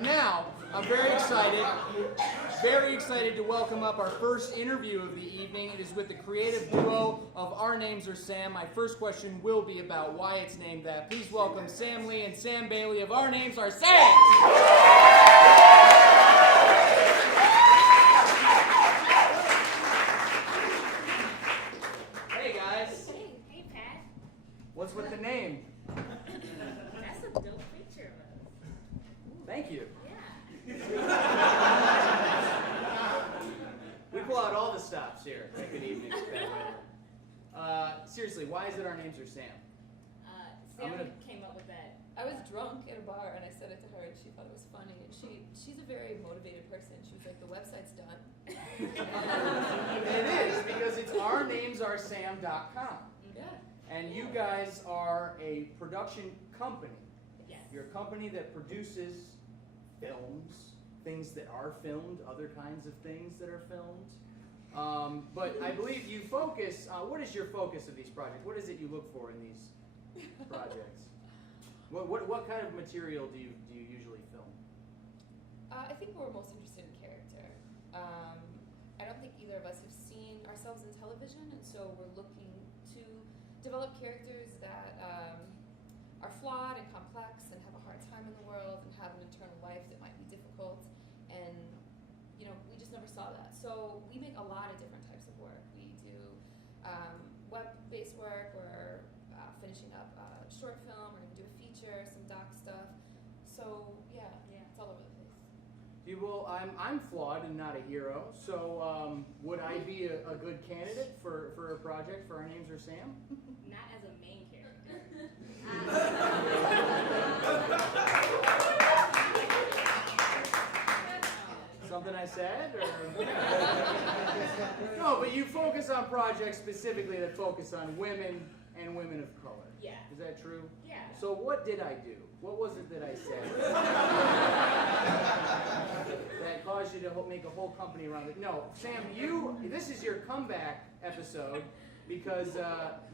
Now, I'm very excited to welcome up our first interview of the evening. It is with the creative duo of Our Names Are Sam. My first question will be about why it's named that. Please welcome Sam Lee and Sam Bailey of Our Names Are Sam! Hey guys. Hey Pat. What's with the name? That's a dope picture of us. Thank you. Yeah. We pull out all the stops here at Good Evening, seriously, why is it Our Names Are Sam? Sam came up with that. I was drunk at a bar and I said it to her and she thought it was funny. And she's a very motivated person. She was like, the website's done. It is, because it's ournamesAreSam.com. Yeah. And you guys are a production company. Yes. You're a company that produces films, things that are filmed, other kinds of things that are filmed. But I believe you focus, what is your focus of these projects? What is it you look for in these projects? What kind of material do you usually film? I think we're most interested in character. I don't think either of us have seen ourselves in television, and so we're looking to develop characters that are flawed and complex and have a hard time in the world and have an internal life that might be difficult. And we just never saw that. So we make a lot of different types of work. We do web-based work. We're finishing up a short film. We're going to do a feature, some doc stuff. So yeah, it's all over the place. Well, I'm flawed and not a hero, so would I be a good candidate for a project for Our Names Are Sam? Not as a main character. Something I said? Or? No, but you focus on projects specifically that focus on women and women of color. Yeah. Is that true? Yeah. So what did I do? What was it that I said that caused you to make a whole company around it? No, Sam, this is your comeback episode because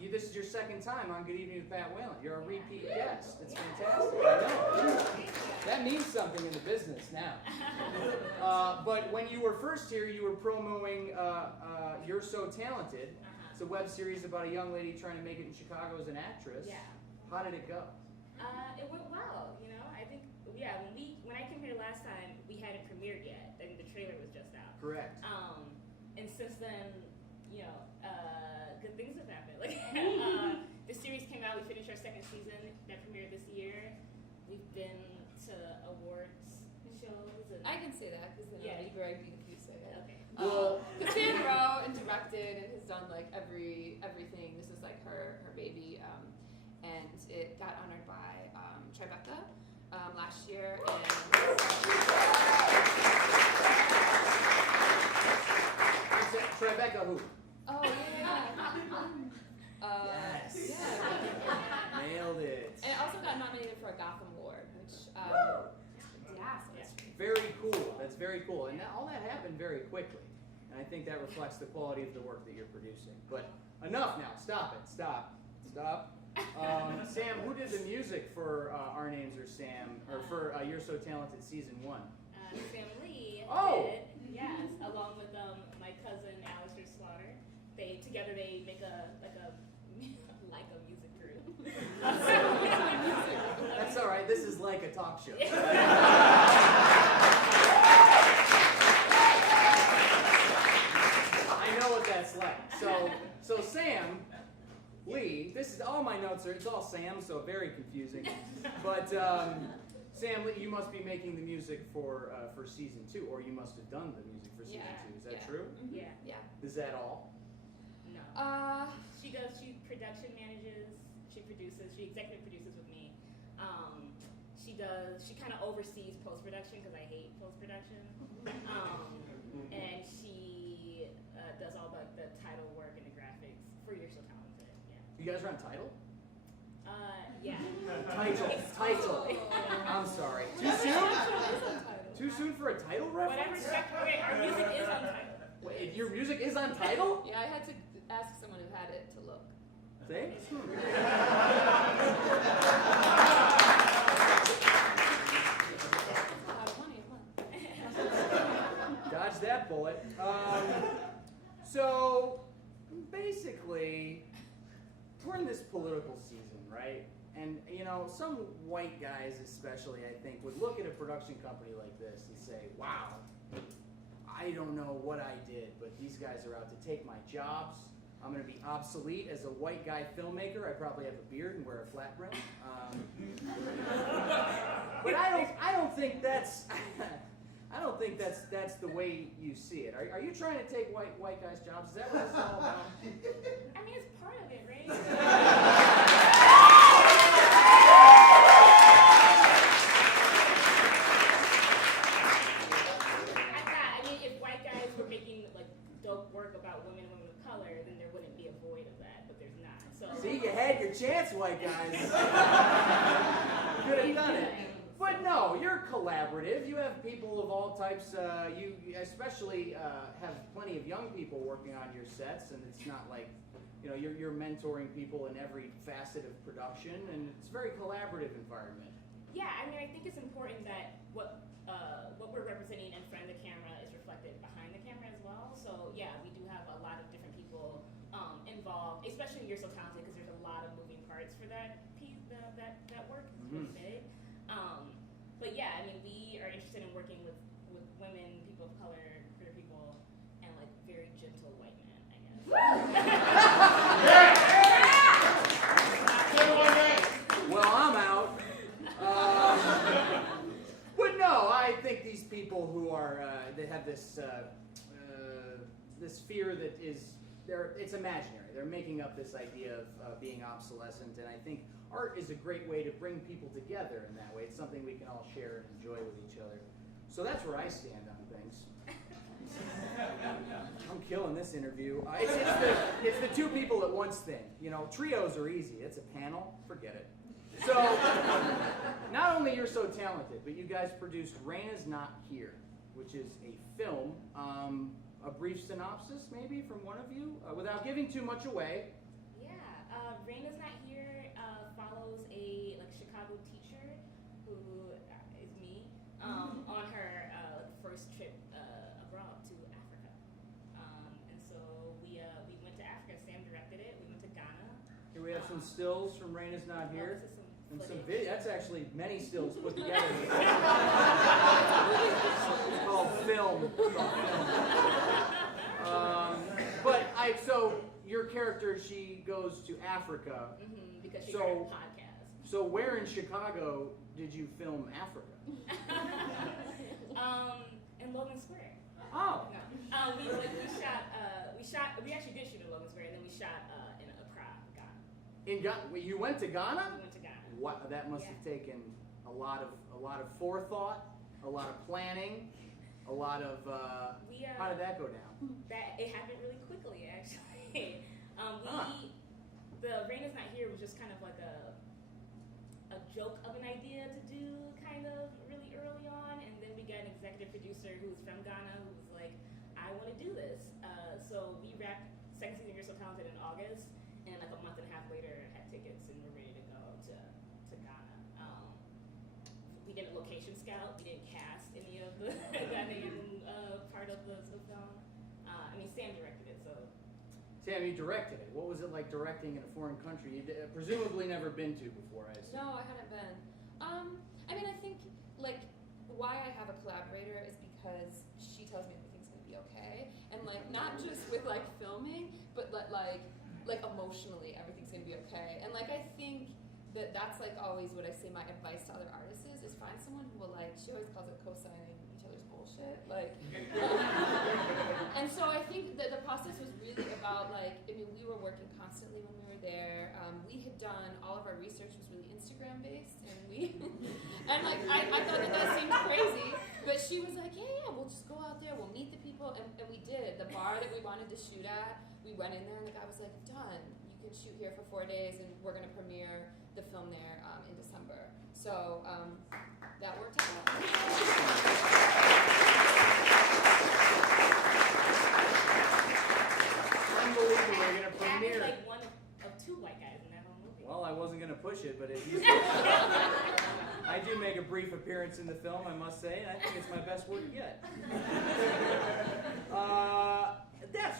this is your second time on Good Evening with Pat Whalen. You're a repeat guest. It's fantastic. I know. That means something in the business now. But when you were first here, you were promoting You're So Talented. It's a web series about a young lady trying to make it in Chicago as an actress. Yeah. How did it go? It went well. I think when I came here last time, we hadn't premiered yet. I mean, the trailer was just out. Correct. And since then, good things have happened. Like the series came out. We finished our second season that premiered this year. We've been to awards shows. And I can say that because then you bragged me if you say it. Okay. Well, Because Sam wrote and directed and has done like everything. This is like her baby, and it got honored by Tribeca last year. And Tribeca who? oh yeah. Yes. Yeah. Nailed it. And it also got nominated for a Gotham Award, which Very cool. That's very cool. And all that happened very quickly. And I think that reflects the quality of the work that you're producing. But enough now. Stop it. Stop. Sam, who did the music for Our Names Are Sam, or for You're So Talented Season 1? Sam Lee Oh! did, yes, along with my cousin Alistair Slaughter. They make a music group. That's all right. This is like a talk show. I know what that's like. So Sam Lee, this is all my notes it's all Sam, so very confusing. But Sam Lee, you must be making the music for season 2, or you must have done the music for season 2. Is that true? Mm-hmm. Yeah. Yeah. Is that all? No. She production manages, she produces, she executive produces with me. She kind of oversees post-production because I hate post-production. And she does all the title work and the graphics for You're So Talented. Yeah. You guys are on Tidal? Yeah. Title. I'm sorry. Too soon? Too soon for a title reference? Our music is on Tidal. Wait, your music is on Tidal? Yeah, I had to ask someone who had it to look. See? dodged that bullet. So basically, we're in this political season, right? And you know, some white guys especially, I think, would look at a production company like this and say, wow, I don't know what I did, but these guys are out to take my jobs. I'm going to be obsolete as a white guy filmmaker. I probably have a beard and wear a flat brim. But I don't think that's I don't think that's the way you see it. Are you trying to take white guys' jobs? Is that what it's all about? I mean, it's part of it, right? I mean, if white guys were making like dope work about women and women of color, then there wouldn't be a void of that, but there's not. So See, you had your chance, white guys. Could have done it. But no, you're collaborative. You have people of all types. You especially have plenty of young people working on your sets, and it's not like, you know, you're mentoring people in every facet of production, and it's a very collaborative environment. yeah, I mean, I think it's important that what we're representing in front of the camera is reflected behind the camera as well. So yeah, we do have a lot of different people involved, especially when you're so talented, because there's a lot of moving parts for that piece, that work. It's really big. But yeah, I mean, we are interested in working with women, people of color, queer people, and like very gentle white men, I guess. Well, I'm out. But no, I think these people who are that have this this fear that it's imaginary. They're making up this idea of being obsolescent, and I think art is a great way to bring people together in that way. It's something we can all share and enjoy with each other. So that's where I stand on things. I'm killing this interview. It's the two people at once thing. You know, trios are easy. It's a panel. Forget it. So, not only you're so talented, but you guys produced Raina's Not Here, which is a film. A brief synopsis, maybe, from one of you, without giving too much away. Yeah, Raina's Not Here follows a Chicago teacher who is me on her first trip abroad to Africa, and so we went to Africa. Sam directed it. We went to Ghana. Here we have some stills from Raina's Not Here. This is And some footage. video. That's actually many stills put together. It's called film. So your character, she goes to Africa. Because she So- heard a podcast. So where in Chicago did you film Africa? In Logan Square. Oh. No. We actually did shoot in Logan Square, and then we shot in Accra, Ghana. You went to Ghana? We went to Ghana. What? That must have taken a lot of forethought, a lot of planning, a lot of. How did that go down? It happened really quickly, actually. The Raina's Not Here was just kind of like a joke of an idea to do, kind of really early on, and then we got an executive producer who was from Ghana who was like, I want to do this. So we wrapped second season of You're So Talented in August, and like a month and a half later had tickets and we're ready to go to Ghana. We didn't location scout, we didn't cast any of the Ghanaian part of the film. I mean, Sam directed it, so. Sam, you directed it. What was it like directing in a foreign country you'd presumably never been to before, I assume? No, I hadn't been. I mean, I think like why I have a collaborator is because she tells me everything's gonna be okay, and like not just with like filming, but like emotionally everything's gonna be okay. And like I think that's like always what I say my advice to other artists is find someone who will like. She always calls it co-signing each other's bullshit, like. And so I think that the process was really about like, I mean, we were working constantly when we were there. We had done, all of our research was really Instagram based, and and like, I thought that seemed crazy, but she was like, yeah, we'll just go out there, we'll meet the people, and we did. The bar that we wanted to shoot at, we went in there, and the guy was like, done, you can shoot here for 4 days, and we're gonna premiere the film there in December. So that worked out. Unbelievable, we're going to premiere. Like one of two white guys in that whole movie. Well, I wasn't going to push it, but I do make a brief appearance in the film, I must say, and I think it's my best work yet.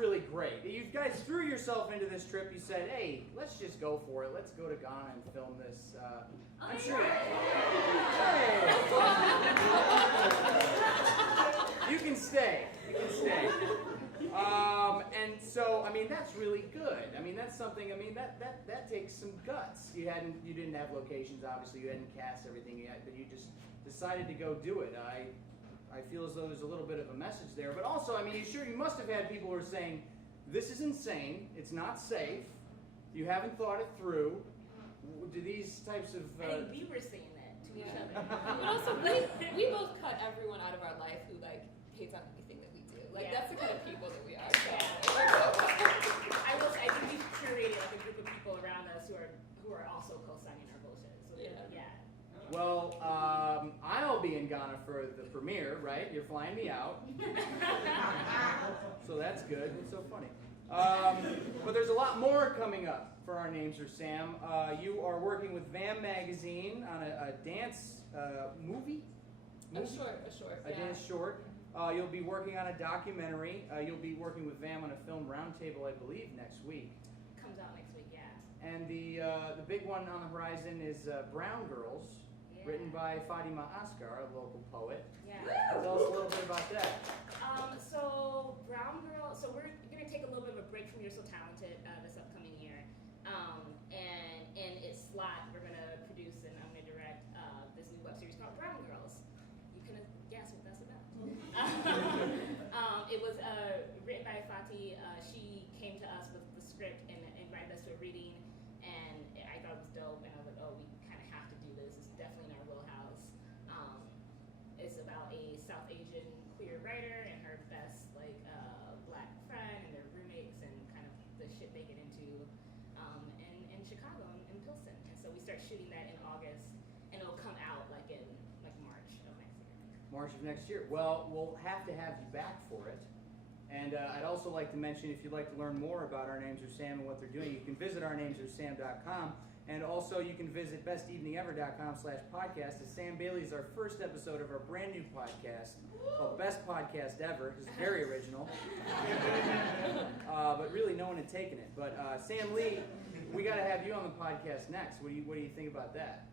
really great. You guys threw yourself into this trip. You said, hey, let's just go for it. Let's go to Ghana and film this. I'm sure. Hey. You can stay. You can stay. And so, I mean, that's really good. I mean, that's something. I mean, that takes some guts. You didn't have locations, obviously. You hadn't cast everything yet, but you just decided to go do it. I feel as though there's a little bit of a message there, but also, I mean, you must have had people who are saying, "This is insane. It's not safe. You haven't thought it through." Do these types of? I think we were saying that to each other. But also, we both cut everyone out of our life who hates on anything that we do. That's the kind of people that we are. So. I will say, I think we've curated a group of people around us who are also co-signing our bullshit. So yeah. Well, I'll be in Ghana for the premiere, right? You're flying me out. So that's good. It's so funny. But there's a lot more coming up for Our Names Are Sam. You are working with VAM Magazine on a dance movie? A short. A dance short. You'll be working on a documentary. You'll be working with VAM on a film roundtable, I believe, next week. Comes out next week, yeah. And the big one on the horizon is Brown Girls, written by Fatima Asghar, a local poet. Yeah. Tell us a little bit about that. So Brown Girl. So we're gonna take a little bit of a break from You're So Talented this upcoming year, and in its slot, we're gonna produce and I'm gonna direct this new web series called Brown Girls. You can guess what that's about. It was written by Fati. She came to us with the script and invited us to a reading, and I thought it was dope. And I was like, oh, we kind of have to do this. It's definitely in our wheelhouse. It's about a South Asian queer writer and her best black friend and their roommates and kind of the shit they get into in Chicago in Pilsen. And so we start shooting that in August, and it'll come out in March of next year. March of next year. Well, we'll have to have you back for it. And I'd also like to mention, if you'd like to learn more about Our Names Are Sam and what they're doing, you can visit ournamesAreSam.com. And also, you can visit BestEveningEver.com/podcast. As Sam Bailey is our first episode of our brand new podcast called Best Podcast Ever. It's very original. But really, no one had taken it. But Sam Lee, we got to have you on the podcast next. What do you think about that?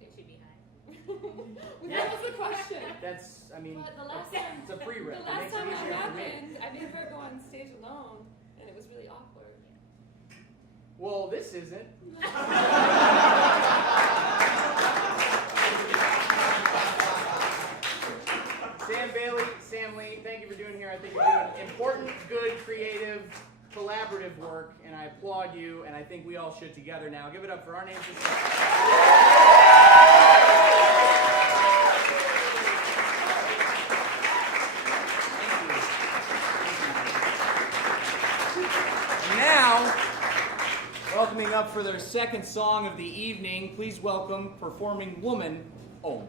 It should be high. That was the question. That's, I mean, But the last time, it's a prereq. the It last makes it time that easier for me. happened, I made her go on stage alone, and it was really awkward. Well, this isn't. Sam Bailey, Sam Lee, thank you for doing here. I think you're doing important, good, creative, collaborative work, and I applaud you, and I think we all should together now. Give it up for Our Names Are Sam. Now, welcoming up for their second song of the evening, please welcome performing woman, Om.